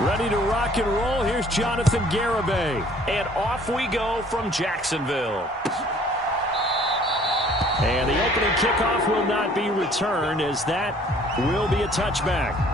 Ready to rock and roll. Here's Jonathan Garibay. And off we go from Jacksonville. And the opening kickoff will not be returned, as that will be a touchback.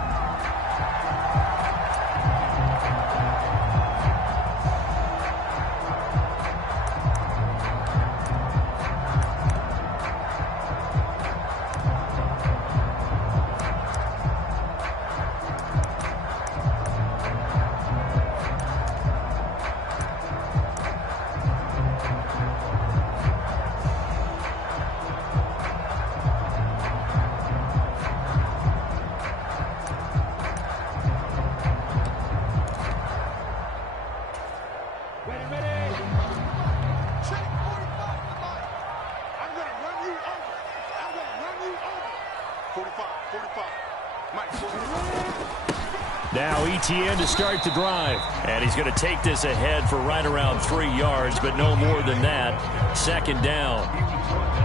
Now ETN to start the drive. And he's going to take this ahead for right around 3 yards, but no more than that. Second down.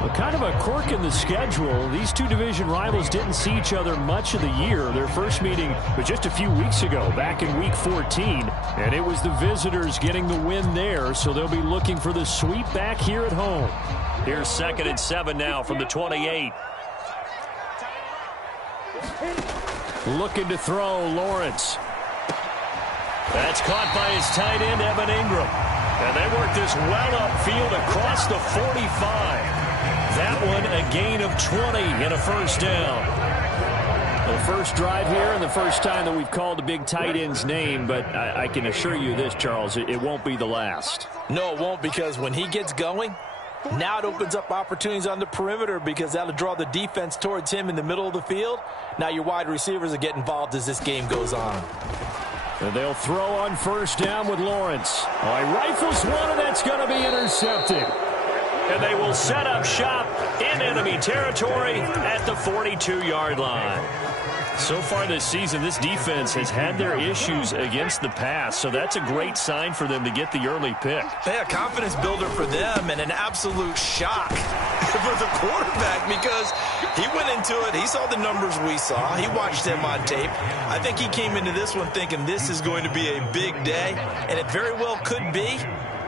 Well, kind of a quirk in the schedule. These two division rivals didn't see each other much of the year. Their first meeting was just a few weeks ago, back in Week 14. And it was the visitors getting the win there, so they'll be looking for the sweep back here at home. Here's 2nd and 7 now from the 28. Looking to throw, Lawrence. That's caught by his tight end, Evan Ingram. And they work this well upfield across the 45. That one a gain of 20 and a first down. The first drive here and the first time that we've called the big tight end's name, but I can assure you this, Charles, it won't be the last. No, it won't, because when he gets going, now it opens up opportunities on the perimeter, because that'll draw the defense towards him in the middle of the field. Now your wide receivers will get involved as this game goes on. And they'll throw on first down with Lawrence. Oh, he rifles one, and that's going to be intercepted. And they will set up shop in enemy territory at the 42-yard line. So far this season, this defense has had their issues against the pass, so that's a great sign for them to get the early pick. Yeah, confidence builder for them, and an absolute shock for the quarterback, because he went into it, he saw the numbers we saw, he watched them on tape. I think he came into this one thinking this is going to be a big day, and it very well could be,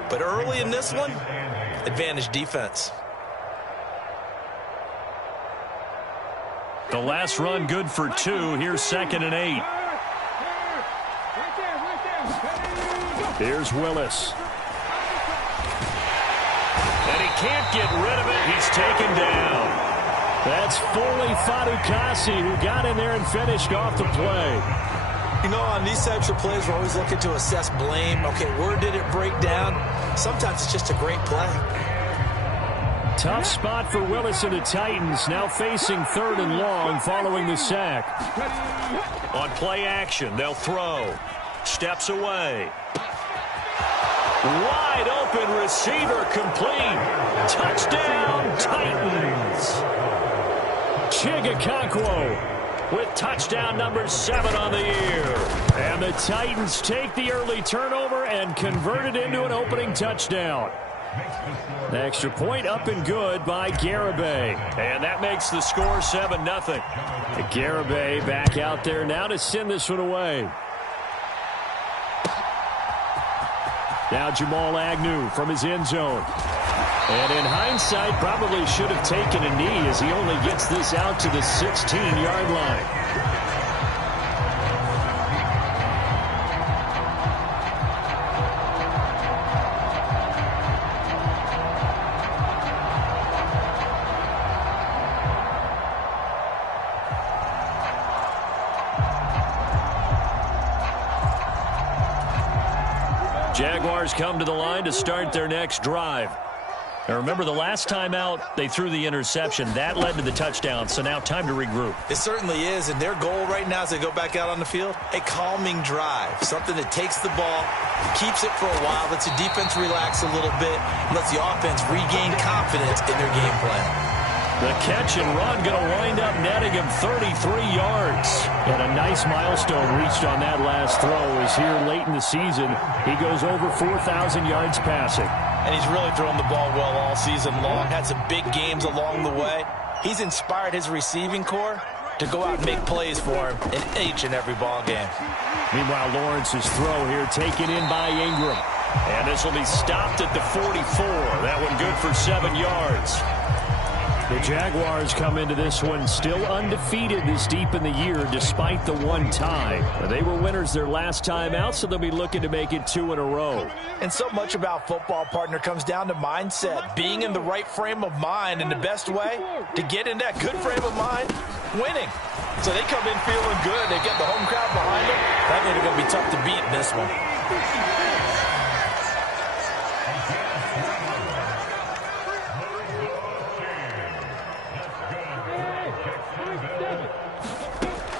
but early in this one, advantage defense. The last run good for 2. Here's 2nd and 8. Here's Willis. And he can't get rid of it. He's taken down. That's Foley Fadukasi, who got in there and finished off the play. You know, on these types of plays, we're always looking to assess blame. Okay, where did it break down? Sometimes it's just a great play. Tough spot for Willis and the Titans, now facing 3rd and long following the sack. On play action, they'll throw. Steps away. Wide open receiver complete. Touchdown, Titans. Chigakakwo with touchdown number 7 on the year. And the Titans take the early turnover and convert it into an opening touchdown. The extra point up and good by Garibay. And that makes the score 7-0. Garibay back out there now to send this one away. Now Jamal Agnew from his end zone. And in hindsight, probably should have taken a knee, as he only gets this out to the 16-yard line. Jaguars come to the line to start their next drive. Now remember, the last time out, they threw the interception. That led to the touchdown, so now time to regroup. It certainly is, and their goal right now as they go back out on the field, a calming drive, something that takes the ball, keeps it for a while, lets the defense relax a little bit, and lets the offense regain confidence in their game plan. The catch and run going to wind up netting him 33 yards. And a nice milestone reached on that last throw, as here late in the season, he goes over 4,000 yards passing. And he's really thrown the ball well all season long. Had some big games along the way. He's inspired his receiving corps to go out and make plays for him in each and every ball game. Meanwhile, Lawrence's throw here taken in by Ingram. And this will be stopped at the 44. That one good for 7 yards. The Jaguars come into this one still undefeated this deep in the year despite the one tie. They were winners their last time out, so they'll be looking to make it 2 in a row. And so much about football, partner, comes down to mindset. Being in the right frame of mind, and the best way to get in that good frame of mind, winning. So they come in feeling good. They get the home crowd behind them. I think they're going to be tough to beat in this one.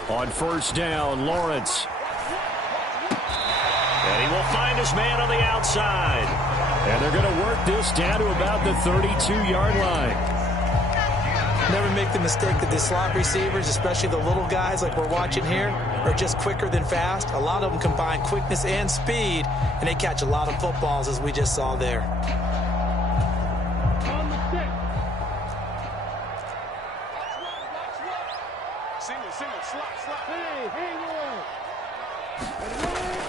On first down, Lawrence. And he will find his man on the outside. And they're going to work this down to about the 32-yard line. Never make the mistake that the slot receivers, especially the little guys like we're watching here, are just quicker than fast. A lot of them combine quickness and speed, and they catch a lot of footballs, as we just saw there.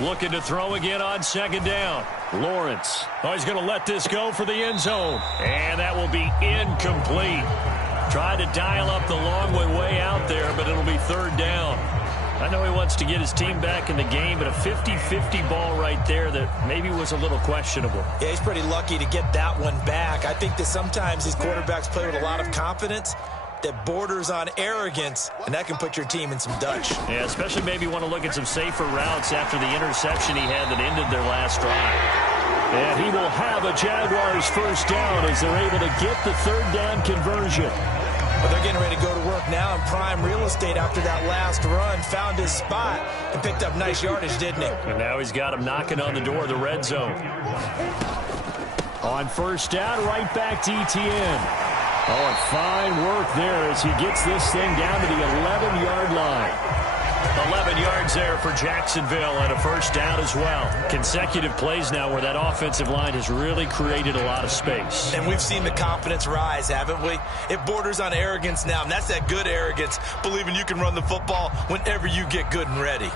Looking to throw again on second down. Lawrence. Oh, he's going to let this go for the end zone. And that will be incomplete. Tried to dial up the long way out there, but it'll be third down. I know he wants to get his team back in the game, but a 50-50 ball right there that maybe was a little questionable. Yeah, he's pretty lucky to get that one back. I think that sometimes these quarterbacks play with a lot of confidence that borders on arrogance, and that can put your team in some Dutch. Yeah, especially maybe want to look at some safer routes after the interception he had that ended their last drive. And he will have a Jaguars first down as they're able to get the third down conversion. But they're getting ready to go to work now in prime real estate after that last run. Found his spot and picked up nice yardage, didn't he? And now he's got him knocking on the door of the red zone. On first down, right back to ETN. Oh, and fine work there as he gets this thing down to the 11-yard line. 11 yards there for Jacksonville and a first down as well. Consecutive plays now where that offensive line has really created a lot of space. And we've seen the confidence rise, haven't we? It borders on arrogance now, and that's that good arrogance, believing you can run the football whenever you get good and ready.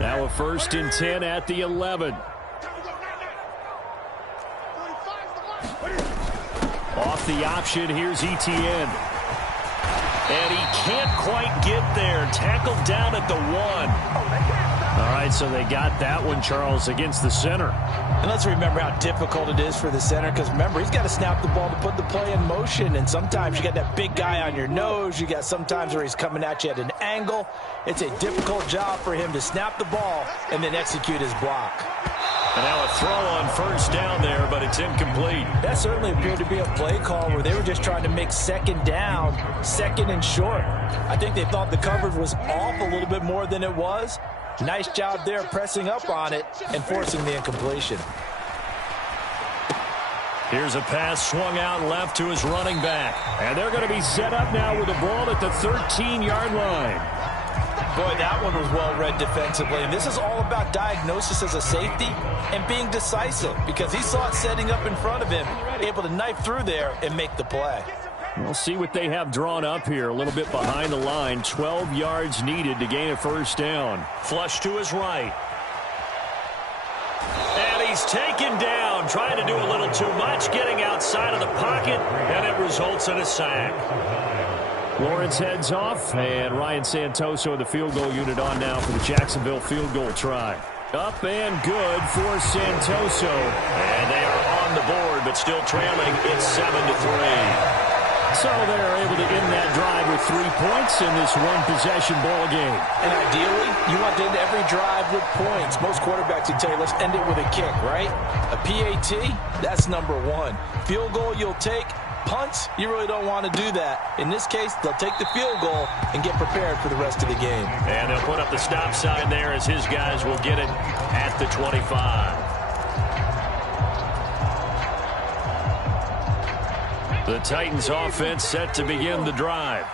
Now a 1st and 10 at the 11. Off the option, here's ETN. And he can't quite get there. Tackled down at the 1. All right, so they got that one, Charles, against the center. And let's remember how difficult it is for the center, because remember, he's got to snap the ball to put the play in motion, and sometimes you got that big guy on your nose. You got sometimes where he's coming at you at an angle. It's a difficult job for him to snap the ball and then execute his block. And now a throw on first down there, but it's incomplete. That certainly appeared to be a play call where they were just trying to make second down, second and short. I think they thought the coverage was off a little bit more than it was. Nice job there pressing up on it and forcing the incompletion. Here's a pass swung out left to his running back. And they're going to be set up now with the ball at the 13-yard line. Boy, that one was well-read defensively. And this is all about diagnosis as a safety and being decisive, because he saw it setting up in front of him, able to knife through there and make the play. We'll see what they have drawn up here. A little bit behind the line. 12 yards needed to gain a first down. Flush to his right. And he's taken down, trying to do a little too much, getting outside of the pocket, and it results in a sack. Lawrence heads off, and Ryan Santoso, the field goal unit, on now for the Jacksonville field goal try. Up and good for Santoso. And they are on the board, but still trailing. It's 7-3. So they're able to end that drive with 3 points in this one-possession ball game. And ideally, you want to end every drive with points. Most quarterbacks would tell you, let's end it with a kick, right? A PAT, that's number one. Field goal you'll take. Punts, you really don't want to do that. In this case, they'll take the field goal and get prepared for the rest of the game. And they'll put up the stop sign there as his guys will get it at the 25. The Titans offense set to begin the drive.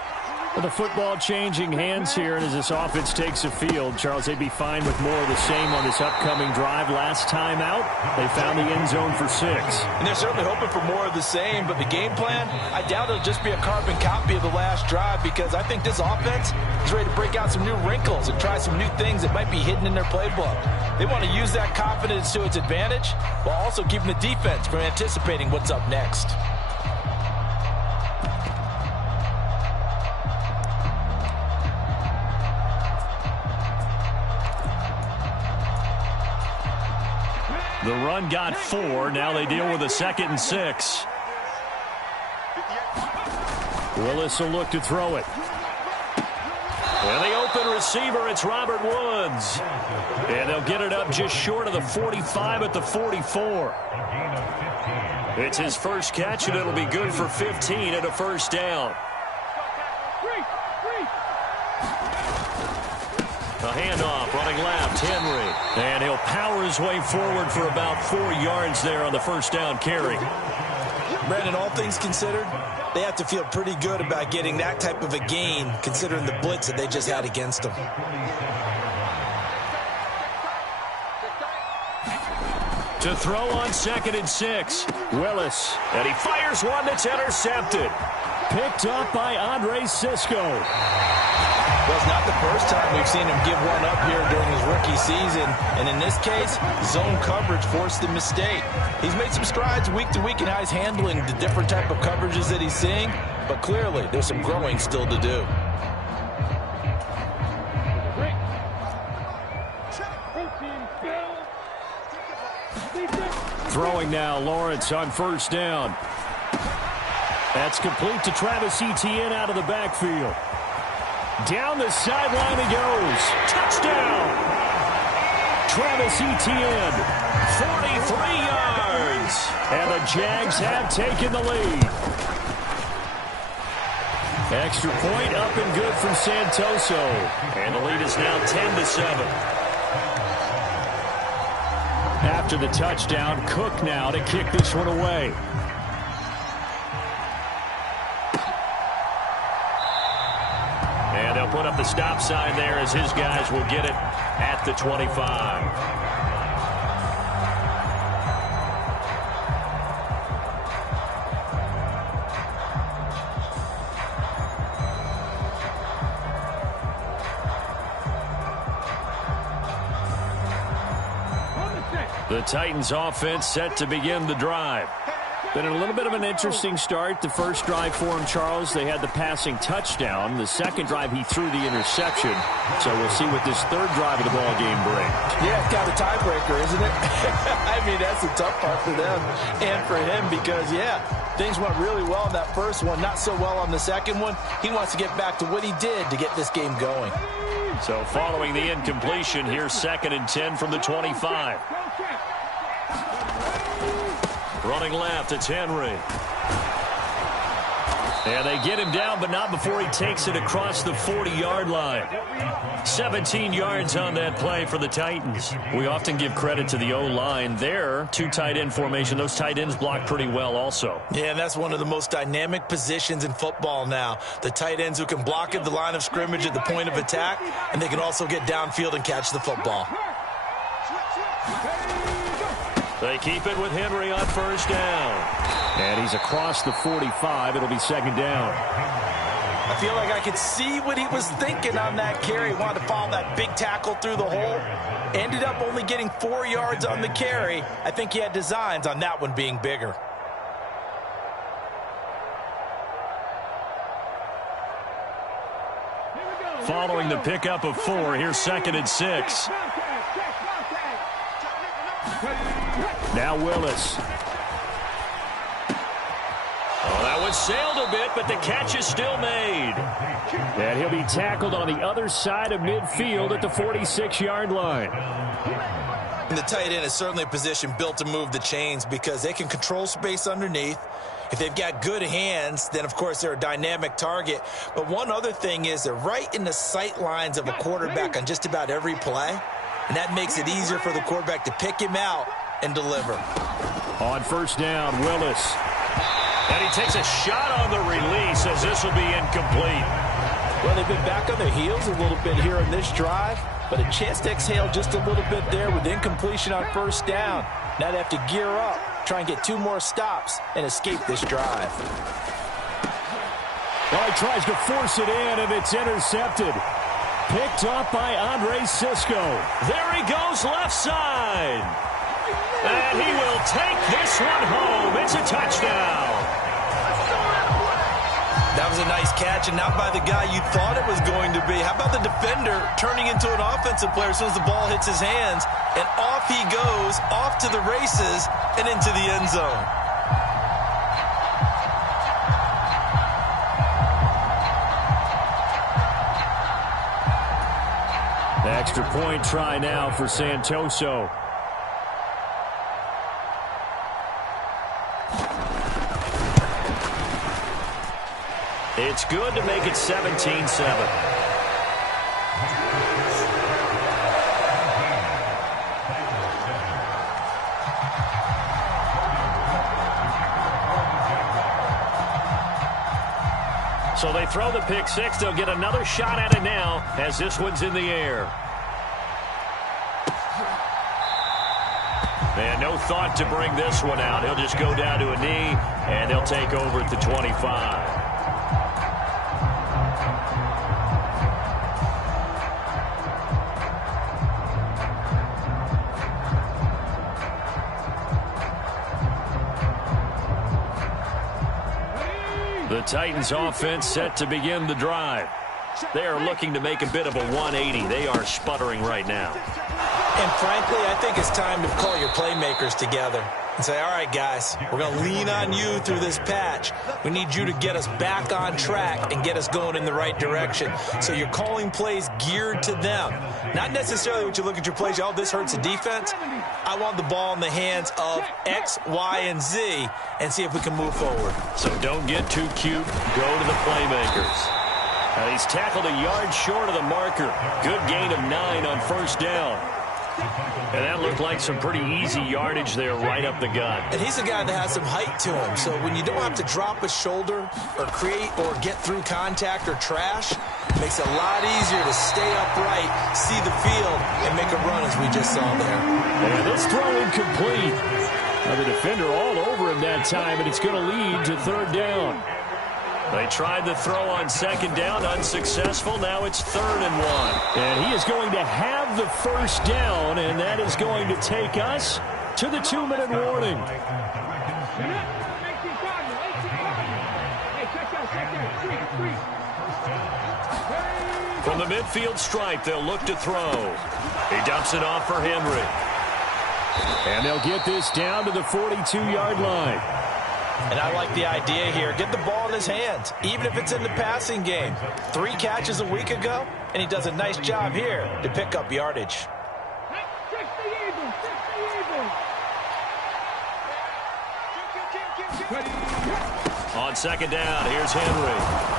Well, the football changing hands here, and as this offense takes the field, Charles, they'd be fine with more of the same on this upcoming drive. Last time out, they found the end zone for 6. And they're certainly hoping for more of the same, but the game plan, I doubt it'll just be a carbon copy of the last drive, because I think this offense is ready to break out some new wrinkles and try some new things that might be hidden in their playbook. They want to use that confidence to its advantage while also keeping the defense from anticipating what's up next. The run got 4. Now they deal with a 2nd and 6. Willis will look to throw it. And the open receiver, it's Robert Woods. And they'll get it up just short of the 45 at the 44. It's his first catch, and it'll be good for 15 and a first down. A handoff, running left, Henry. And he'll power his way forward for about 4 yards there on the first down carry. Brandon, all things considered, they have to feel pretty good about getting that type of a gain, considering the blitz that they just had against them. To throw on 2nd and 6, Willis. And he fires one that's intercepted. Picked up by Andre Sisco. Well, it's not the first time we've seen him give one up here during his rookie season. And in this case, zone coverage forced the mistake. He's made some strides week to week in how he's handling the different type of coverages that he's seeing. But clearly, there's some growing still to do. Throwing now, Lawrence on first down. That's complete to Travis Etienne out of the backfield. Down the sideline he goes. Touchdown! Travis Etienne, 43 yards. And the Jags have taken the lead. Extra point up and good from Santoso. And the lead is now 10-7. After the touchdown, Cook now to kick this one away. And they'll put up the stop sign there as his guys will get it at the 25. The Titans offense set to begin the drive. Been a little bit of an interesting start. The first drive for him, Charles, they had the passing touchdown. The second drive, he threw the interception. So we'll see what this third drive of the ball game brings. Yeah, it's kind of a tiebreaker, isn't it? I mean, that's the tough part for them and for him because, yeah, things went really well on that first one, not so well on the second one. He wants to get back to what he did to get this game going. So following the incompletion, here's 2nd and 10 from the 25. Running left, it's Henry. And they get him down, but not before he takes it across the 40-yard line. 17 yards on that play for the Titans. We often give credit to the O-line there. 2 tight end formation. Those tight ends block pretty well also. Yeah, and that's one of the most dynamic positions in football now. The tight ends who can block at the line of scrimmage at the point of attack, and they can also get downfield and catch the football. They keep it with Henry on first down. And he's across the 45. It'll be second down. I feel like I could see what he was thinking on that carry. He wanted to follow that big tackle through the hole. Ended up only getting 4 yards on the carry. I think he had designs on that one being bigger. Following the pickup of 4, here's 2nd and 6. Now Willis. Oh, that one sailed a bit, but the catch is still made. And he'll be tackled on the other side of midfield at the 46-yard line. And the tight end is certainly a position built to move the chains because they can control space underneath. If they've got good hands, then, of course, they're a dynamic target. But one other thing is they're right in the sight lines of a quarterback on just about every play. And that makes it easier for the quarterback to pick him out and deliver. On first down, Willis. And he takes a shot on the release as this will be incomplete. Well, they've been back on their heels a little bit here in this drive, but a chance to exhale just a little bit there with incompletion on first down. Now they have to gear up, try and get 2 more stops, and escape this drive. Well, he tries to force it in, and it's intercepted. Picked up by Andre Sisco. There he goes left side. And he will take this one home. It's a touchdown. That was a nice catch, and not by the guy you thought it was going to be. How about the defender turning into an offensive player as soon as the ball hits his hands, and off he goes, off to the races, and into the end zone. The extra point try now for Santoso. It's good to make it 17-7. So they throw the pick six. They'll get another shot at it now as this one's in the air. And no thought to bring this one out. He'll just go down to a knee, and they'll take over at the 25. The Titans offense set to begin the drive. They are looking to make a bit of a 180. They are sputtering right now. And frankly, I think it's time to call your playmakers together and say, all right, guys, we're going to lean on you through this patch. We need you to get us back on track and get us going in the right direction. So you're calling plays geared to them. Not necessarily what you look at your plays, oh, this hurts the defense. I want the ball in the hands of X, Y, and Z and see if we can move forward. So don't get too cute. Go to the playmakers. Now he's tackled a yard short of the marker. Good gain of 9 on first down. And that looked like some pretty easy yardage there right up the gut. And he's a guy that has some height to him. So when you don't have to drop a shoulder or create or get through contact or trash, it makes it a lot easier to stay upright, see the field, and make a run as we just saw there. And this throw incomplete. Now the defender all over him that time, and it's going to lead to third down. They tried the throw on second down, unsuccessful. Now it's 3rd and 1. And he is going to have the first down, and that is going to take us to the 2-minute warning. From the midfield stripe, they'll look to throw. He dumps it off for Henry. And they'll get this down to the 42-yard line. And I like the idea here. Get the ball in his hands, even if it's in the passing game. 3 catches a week ago, and he does a nice job here to pick up yardage. On second down, here's Henry.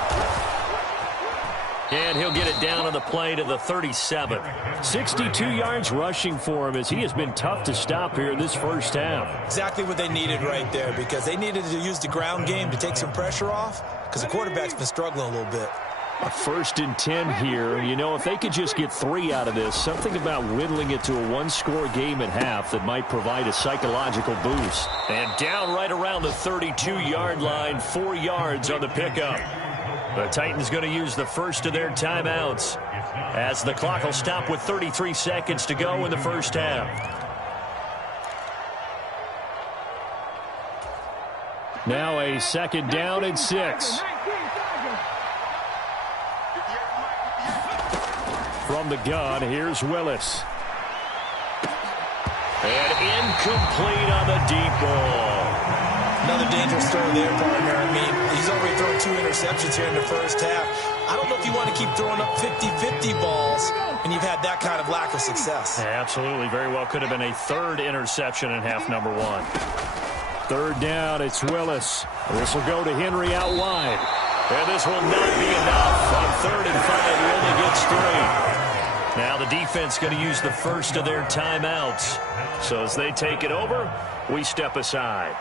And he'll get it down on the play to the 37. 62 yards rushing for him as he has been tough to stop here in this first half. Exactly what they needed right there, because they needed to use the ground game to take some pressure off, because the quarterback's been struggling a little bit. A 1st and 10 here. You know, if they could just get 3 out of this, something about whittling it to a 1-score game at half that might provide a psychological boost. And down right around the 32-yard line, 4 yards on the pickup. The Titans going to use the first of their timeouts as the clock will stop with 33 seconds to go in the first half. Now a 2nd down and 6. From the gun, here's Willis. And incomplete on the deep ball. Another dangerous throw there, partner. I mean, he's already thrown 2 interceptions here in the first half. I don't know if you want to keep throwing up 50-50 balls when you've had that kind of lack of success. Yeah, absolutely. Very well could have been a 3rd interception in half number 1. 3rd down, it's Willis. This will go to Henry out wide. And this will not be enough. On 3rd and 5, he only gets 3. Now the defense going to use the first of their timeouts. So as they take it over, we step aside.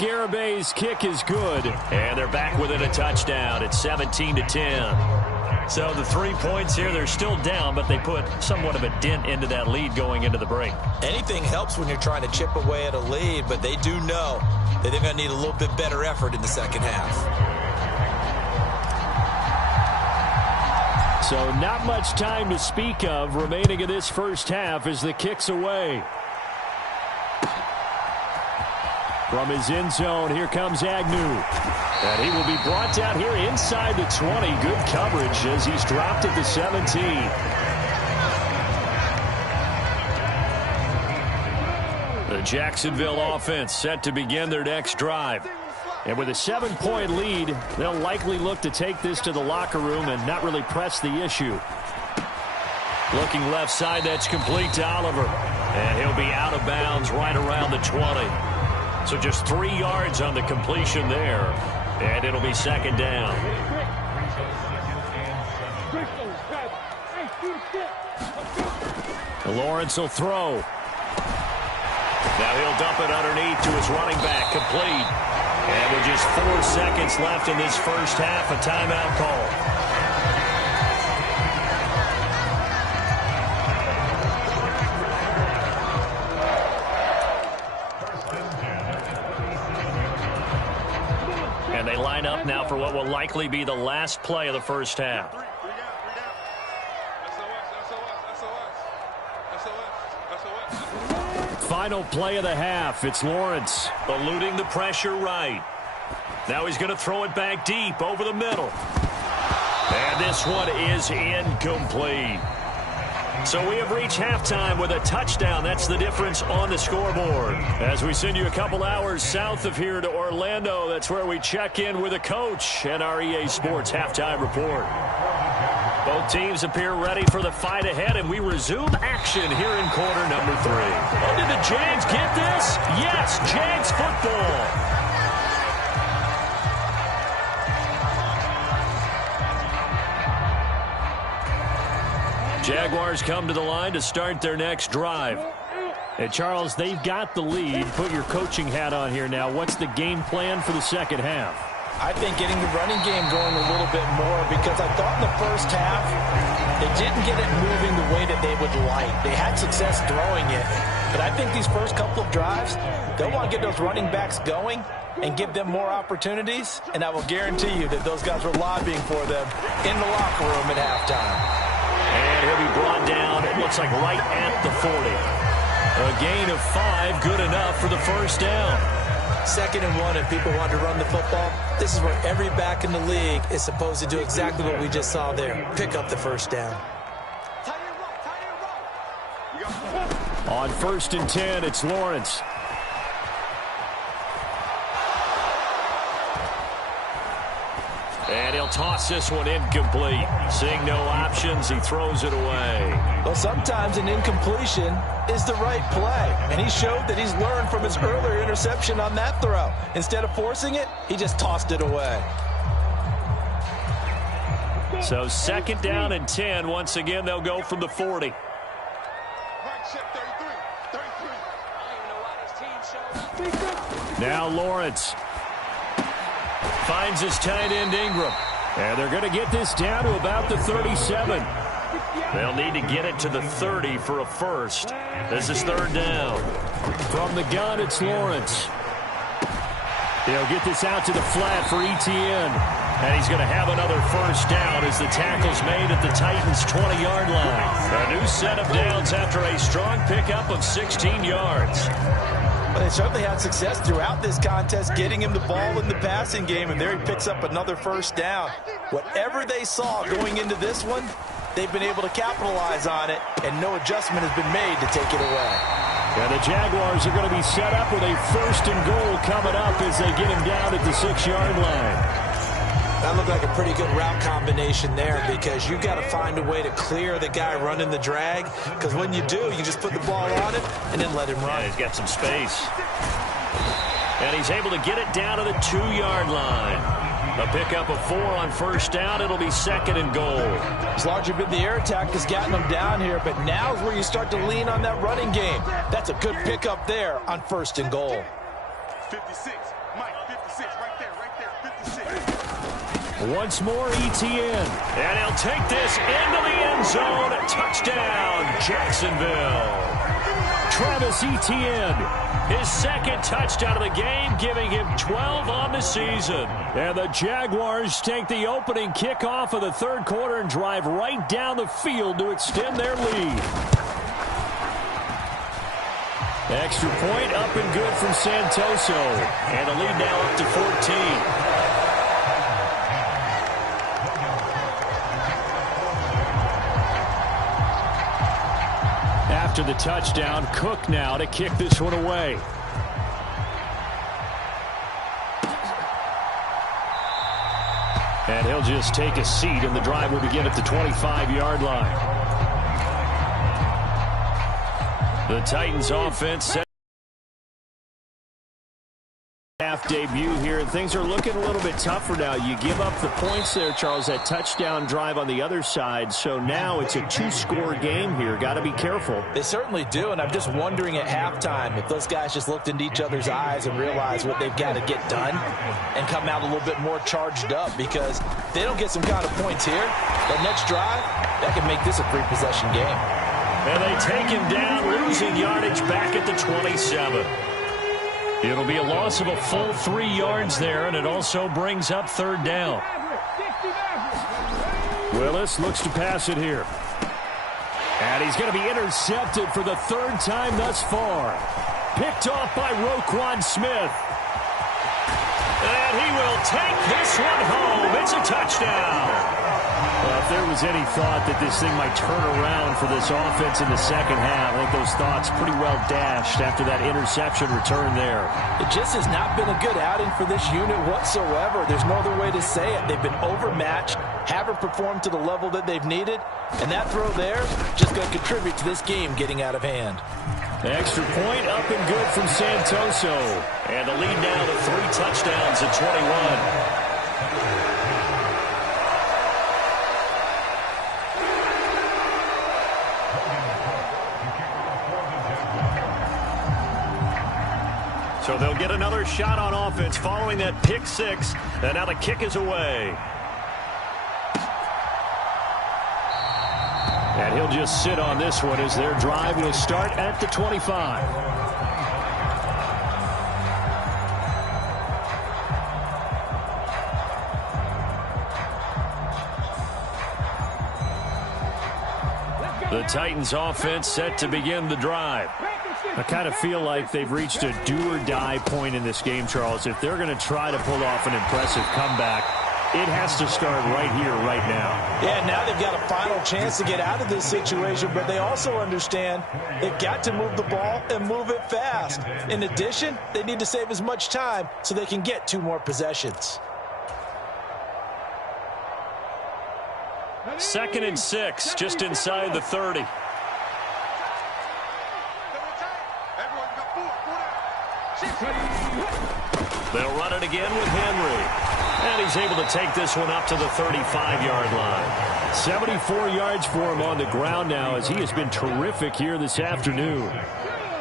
Garabay's kick is good. And they're back within a touchdown. It's 17-10. So the 3 points here, they're still down, but they put somewhat of a dent into that lead going into the break. Anything helps when you're trying to chip away at a lead, but they do know that they're going to need a little bit better effort in the second half. So not much time to speak of remaining in this first half as the kick's away. From his end zone, here comes Agnew. And he will be brought down here inside the 20. Good coverage as he's dropped at the 17. The Jacksonville offense set to begin their next drive. And with a 7-point lead, they'll likely look to take this to the locker room and not really press the issue. Looking left side, that's complete to Oliver. And he'll be out of bounds right around the 20. So just 3 yards on the completion there. And it'll be second down. Lawrence will throw. Now he'll dump it underneath to his running back, complete. And with just 4 seconds left in this first half, a timeout call. And they line up now for what will likely be the last play of the first half. Final play of the half. It's Lawrence. Eluding the pressure right. Now he's going to throw it back deep over the middle. And this one is incomplete. So we have reached halftime with a touchdown. That's the difference on the scoreboard. As we send you a couple hours south of here to Orlando, that's where we check in with a coach and our EA Sports halftime report. Both teams appear ready for the fight ahead, and we resume action here in quarter number 3. Oh, did the Jags get this? Yes, Jags football. Jaguars come to the line to start their next drive. And Charles, they've got the lead. Put your coaching hat on here now. What's the game plan for the second half? I think getting the running game going a little bit more, because I thought in the first half they didn't get it moving the way that they would like. They had success throwing it, but I think these first couple of drives, they'll want to get those running backs going and give them more opportunities, and I will guarantee you that those guys were lobbying for them in the locker room at halftime. And he'll be brought down, it looks like right at the 40. A gain of 5, good enough for the first down. 2nd and 1, and people want to run the football. This is where every back in the league is supposed to do exactly what we just saw there. Pick up the first down. On 1st and 10, it's Lawrence. And he'll toss this one incomplete. Seeing no options, he throws it away. Well, sometimes an incompletion is the right play. And he showed that he's learned from his earlier interception on that throw. Instead of forcing it, he just tossed it away. So 2nd down and 10. Once again, they'll go from the 40. Now Lawrence finds his tight end Ingram. And they're going to get this down to about the 37. They'll need to get it to the 30 for a first. This is 3rd down. From the gun, it's Lawrence. He'll get this out to the flat for Etienne. And he's going to have another first down as the tackle's made at the Titans' 20-yard line. A new set of downs after a strong pickup of 16 yards. Well, they certainly had success throughout this contest getting him the ball in the passing game, and there he picks up another first down. Whatever they saw going into this one, they've been able to capitalize on it, and no adjustment has been made to take it away. And the Jaguars are going to be set up with a 1st and goal coming up as they get him down at the 6-yard line. That looked like a pretty good route combination there, because you got to find a way to clear the guy running the drag, because when you do, you just put the ball on him and then let him run. Yeah, he's got some space. And he's able to get it down to the 2-yard line. A pickup of 4 on first down. It'll be 2nd and goal. It's largely been the air attack that's gotten them down here, but now is where you start to lean on that running game. That's a good pickup there on 1st and goal. 56. Once more, ETN. And he'll take this into the end zone. Touchdown, Jacksonville. Travis Etienne, his second touchdown of the game, giving him 12 on the season. And the Jaguars take the opening kickoff of the third quarter and drive right down the field to extend their lead. Extra point up and good from Santoso. And the lead now up to 14. After the touchdown, Cook now to kick this one away. And he'll just take a seat, and the drive will begin at the 25-yard line. The Titans offense set half debut here, and things are looking a little bit tougher now. You give up the points there, Charles, that touchdown drive on the other side, so now it's a two-score game here. Got to be careful. They certainly do, and I'm just wondering at halftime if those guys just looked into each other's eyes and realized what they've got to get done and come out a little bit more charged up, because if they don't get some kind of points here, that next drive, that can make this a three-possession game. And they take him down, losing yardage back at the 27. It'll be a loss of a full 3 yards there, and it also brings up third down. Willis looks to pass it here. And he's going to be intercepted for the third time thus far. Picked off by Roquan Smith. And he will take this one home. It's a touchdown. Well, if there was any thought that this thing might turn around for this offense in the second half, I think those thoughts pretty well dashed after that interception return there. It just has not been a good outing for this unit whatsoever. There's no other way to say it. They've been overmatched, haven't performed to the level that they've needed, and that throw there just going to contribute to this game getting out of hand. Extra point up and good from Santoso. And the lead now to 3 touchdowns at 21. So they'll get another shot on offense following that pick six. And now the kick is away. And he'll just sit on this one as their drive will start at the 25. The Titans offense set to begin the drive. I kind of feel like they've reached a do-or-die point in this game, Charles. If they're going to try to pull off an impressive comeback, it has to start right here, right now. Yeah, now they've got a final chance to get out of this situation, but they also understand they've got to move the ball and move it fast. In addition, they need to save as much time so they can get 2 more possessions. 2nd and 6, just inside the 30. They'll run it again with Henry. And he's able to take this one up to the 35-yard line. 74 yards for him on the ground now, as he has been terrific here this afternoon.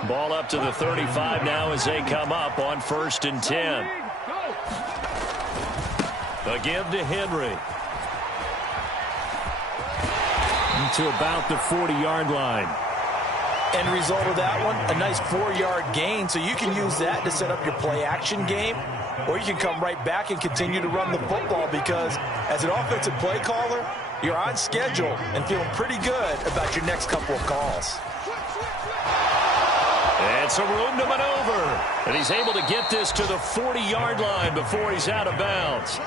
Ball up to the 35 now as they come up on 1st and 10. A give to Henry. To about the 40-yard line. End result of that one, a nice 4-yard gain. So you can use that to set up your play-action game, or you can come right back and continue to run the football, because as an offensive play caller, you're on schedule and feeling pretty good about your next couple of calls. And some room to maneuver. And he's able to get this to the 40-yard line before he's out of bounds.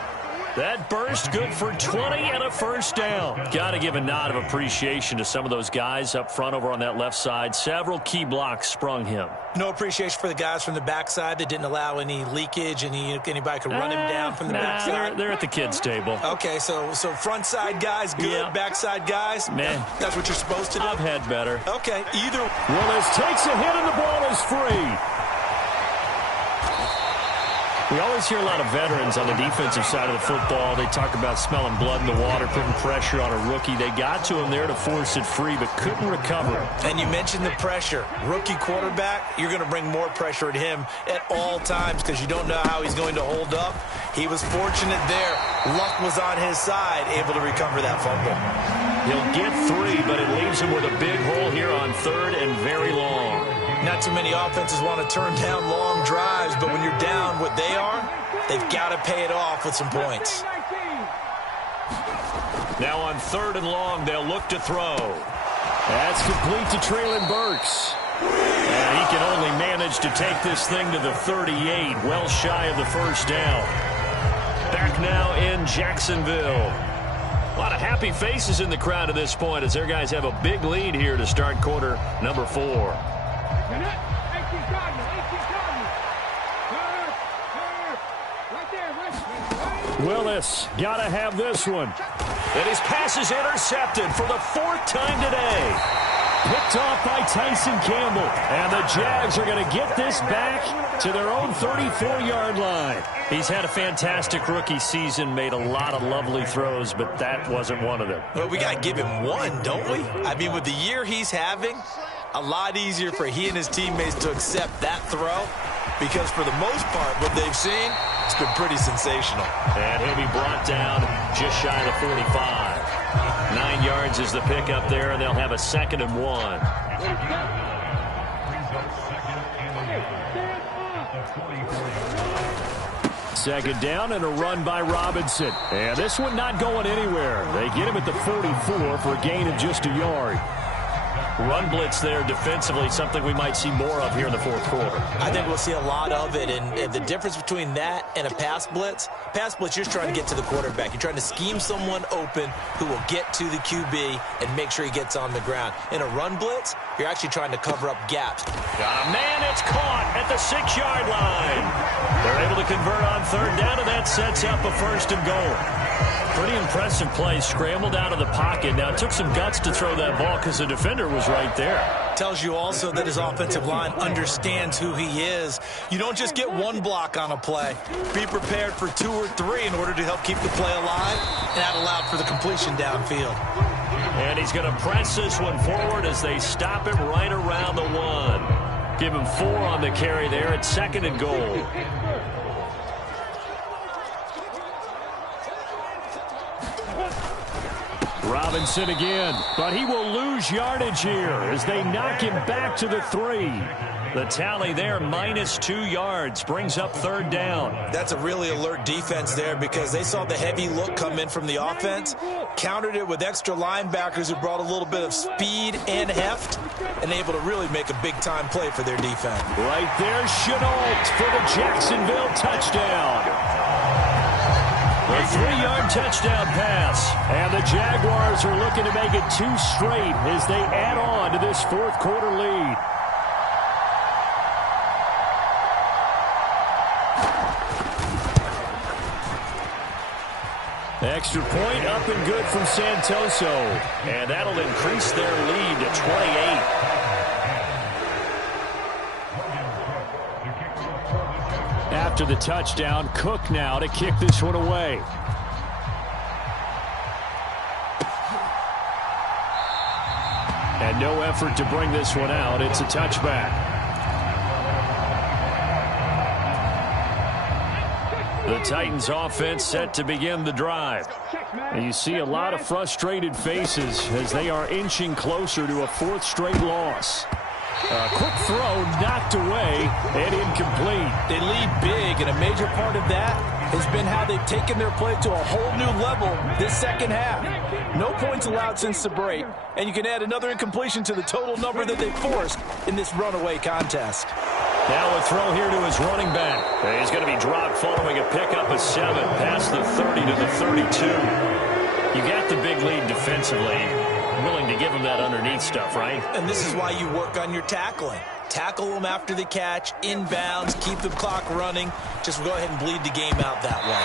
That burst good for 20 and a first down. Got to give a nod of appreciation to some of those guys up front over on that left side. Several key blocks sprung him. No appreciation for the guys from the backside that didn't allow any leakage, and anybody could run him down from the backside. They're at the kids' table. Okay, so front side guys good, yeah. Backside guys, man, that's what you're supposed to do. I've had better. Okay, either. Willis takes a hit and the ball is free. We always hear a lot of veterans on the defensive side of the football. They talk about smelling blood in the water, putting pressure on a rookie. They got to him there to force it free, but couldn't recover. And you mentioned the pressure. Rookie quarterback, you're going to bring more pressure at him at all times because you don't know how he's going to hold up. He was fortunate there. Luck was on his side, able to recover that fumble. He'll get 3, but it leaves him with a big hole here on 3rd and very long. Not too many offenses want to turn down long drives, but when you're down what they are, they've got to pay it off with some points. Now on 3rd and long, they'll look to throw. That's complete to Traylon Burks. And he can only manage to take this thing to the 38, well shy of the first down. Back now in Jacksonville. A lot of happy faces in the crowd at this point as their guys have a big lead here to start quarter number 4. Willis got to have this one. And his pass is intercepted for the 4th time today. Picked off by Tyson Campbell. And the Jags are going to get this back to their own 34-yard line. He's had a fantastic rookie season, made a lot of lovely throws, but that wasn't one of them. Well, we got to give him one, don't we? I mean, with the year he's having, a lot easier for he and his teammates to accept that throw because for the most part, what they've seen, it's been pretty sensational. And he'll be brought down just shy of the 45. 9 yards is the pickup there, and they'll have a 2nd and 1. Second down and a run by Robinson. And this one not going anywhere. They get him at the 44 for a gain of just a yard. Run blitz there defensively, something we might see more of here in the 4th quarter. I think we'll see a lot of it, and the difference between that and a pass blitz, you're just trying to get to the quarterback. You're trying to scheme someone open who will get to the QB and make sure he gets on the ground. In a run blitz, you're actually trying to cover up gaps. Got a man, it's caught at the 6-yard line. They're able to convert on 3rd down, and that sets up a 1st and goal. Pretty impressive play, scrambled out of the pocket. Now, it took some guts to throw that ball because the defender was right there. Tells you also that his offensive line understands who he is. You don't just get one block on a play. Be prepared for 2 or 3 in order to help keep the play alive, and that allowed for the completion downfield. And he's going to press this one forward as they stop him right around the 1. Give him 4 on the carry there at 2nd and goal. Robinson again, but he will lose yardage here as they knock him back to the 3. The tally there, -2 yards, brings up 3rd down. That's a really alert defense there because they saw the heavy look come in from the offense, countered it with extra linebackers who brought a little bit of speed and heft, and able to really make a big-time play for their defense. Right there, Chenault for the Jacksonville touchdown. A 3-yard touchdown pass. And the Jaguars are looking to make it 2 straight as they add on to this 4th quarter lead. Extra point up and good from Santoso. And that'll increase their lead to 28. After the touchdown, Cook now to kick this one away. And no effort to bring this one out. It's a touchback. The Titans offense set to begin the drive. And you see a lot of frustrated faces as they are inching closer to a 4th straight loss. A quick throw knocked away and incomplete. They lead big, and a major part of that has been how they've taken their play to a whole new level this second half. No points allowed since the break, and you can add another incompletion to the total number that they forced in this runaway contest. Now a throw here to his running back. He's going to be dropped following a pickup of 7 past the 30 to the 32. You got the big lead defensively. Willing to give him that underneath stuff, right? And this is why you work on your tackling. Tackle them after the catch, inbounds, keep the clock running. Just go ahead and bleed the game out that way.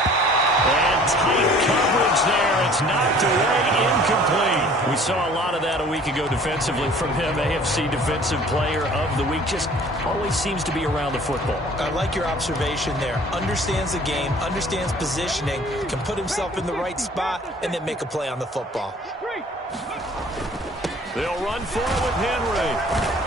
And tight coverage there. It's knocked away, incomplete. We saw a lot of that a week ago defensively from him. AFC Defensive Player of the Week. Just always seems to be around the football. I like your observation there. Understands the game, understands positioning, can put himself in the right spot, and then make a play on the football. They'll run for it with Henry.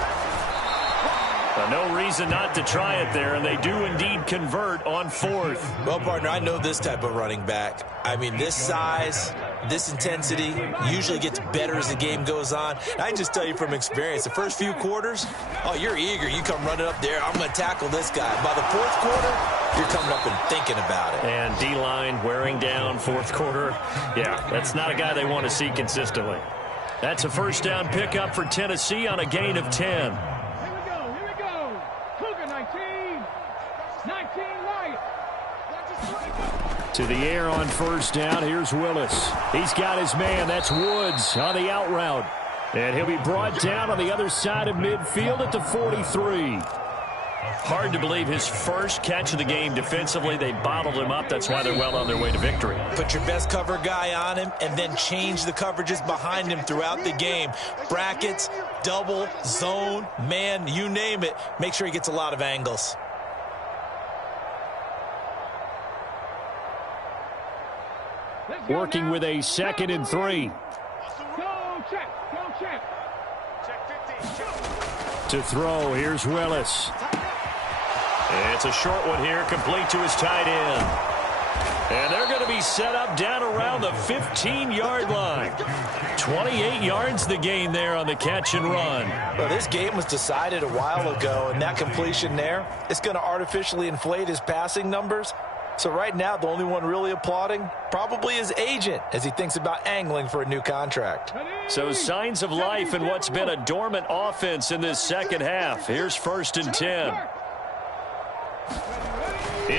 No reason not to try it there, and they do indeed convert on fourth. Well, partner, I know this type of running back. I mean, this size, this intensity usually gets better as the game goes on. And I can just tell you from experience, the first few quarters, oh, you're eager. You come running up there, I'm going to tackle this guy. By the fourth quarter, you're coming up and thinking about it. And D-line wearing down fourth quarter. Yeah, that's not a guy they want to see consistently. That's a first down pickup for Tennessee on a gain of 10. To the air on first down. Here's Willis. He's got his man. That's Woods on the out route. And he'll be brought down on the other side of midfield at the 43. Hard to believe his first catch of the game defensively. They bottled him up. That's why they're well on their way to victory. Put your best cover guy on him and then change the coverages behind him throughout the game. Brackets, double, zone, man, you name it. Make sure he gets a lot of angles. Working with a 2nd and 3. To throw, here's Willis. It's a short one here, complete to his tight end. And they're going to be set up down around the 15-yard line. 28 yards the gain there on the catch and run. Well, this game was decided a while ago, and that completion there is going to artificially inflate his passing numbers. So right now, the only one really applauding probably his agent as he thinks about angling for a new contract. So signs of life in what's been a dormant offense in this second half. Here's 1st and 10.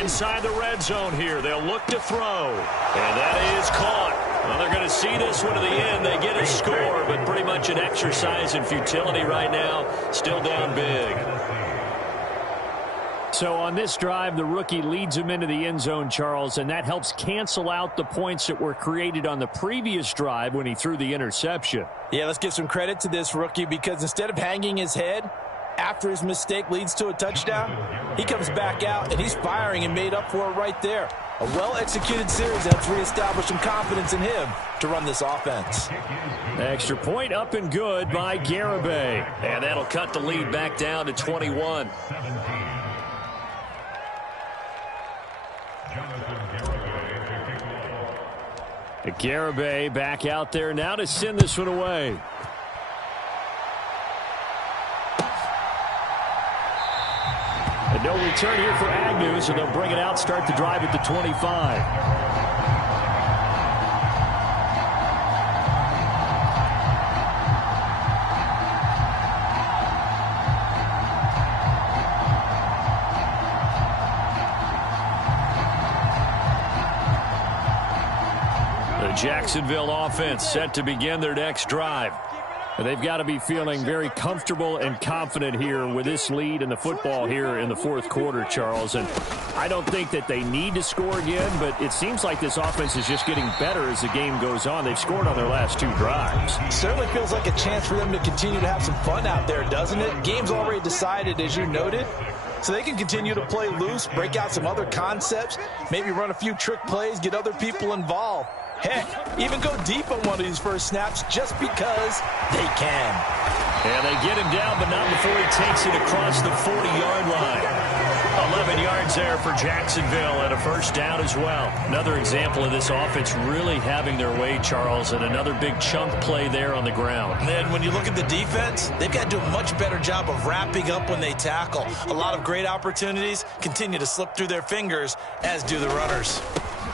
Inside the red zone here. They'll look to throw. And that is caught. Well, they're going to see this one to the end. They get a score, but pretty much an exercise in futility right now. Still down big. So on this drive, the rookie leads him into the end zone, Charles, and that helps cancel out the points that were created on the previous drive when he threw the interception. Yeah, let's give some credit to this rookie because instead of hanging his head after his mistake leads to a touchdown, he comes back out and he's firing and made up for it right there. A well-executed series helps reestablish some confidence in him to run this offense. Extra point up and good by Garibay. And that'll cut the lead back down to 21. Garibay back out there now to send this one away. And no return here for Agnew, so they'll bring it out, start the drive at the 25. Jacksonville offense set to begin their next drive. And they've got to be feeling very comfortable and confident here with this lead and the football here in the fourth quarter, Charles. And I don't think that they need to score again, but it seems like this offense is just getting better as the game goes on. They've scored on their last 2 drives. Certainly feels like a chance for them to continue to have some fun out there, doesn't it? Game's already decided, as you noted. So they can continue to play loose, break out some other concepts, maybe run a few trick plays, get other people involved. Heck, even go deep on one of these first snaps just because they can. And they get him down, but not before he takes it across the 40-yard line. 11 yards there for Jacksonville and a first down as well. Another example of this offense really having their way, Charles, and another big chunk play there on the ground. And then when you look at the defense, they've got to do a much better job of wrapping up when they tackle. A lot of great opportunities continue to slip through their fingers, as do the runners.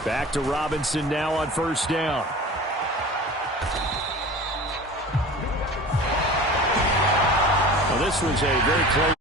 Back to Robinson now on first down. Well, this was a very close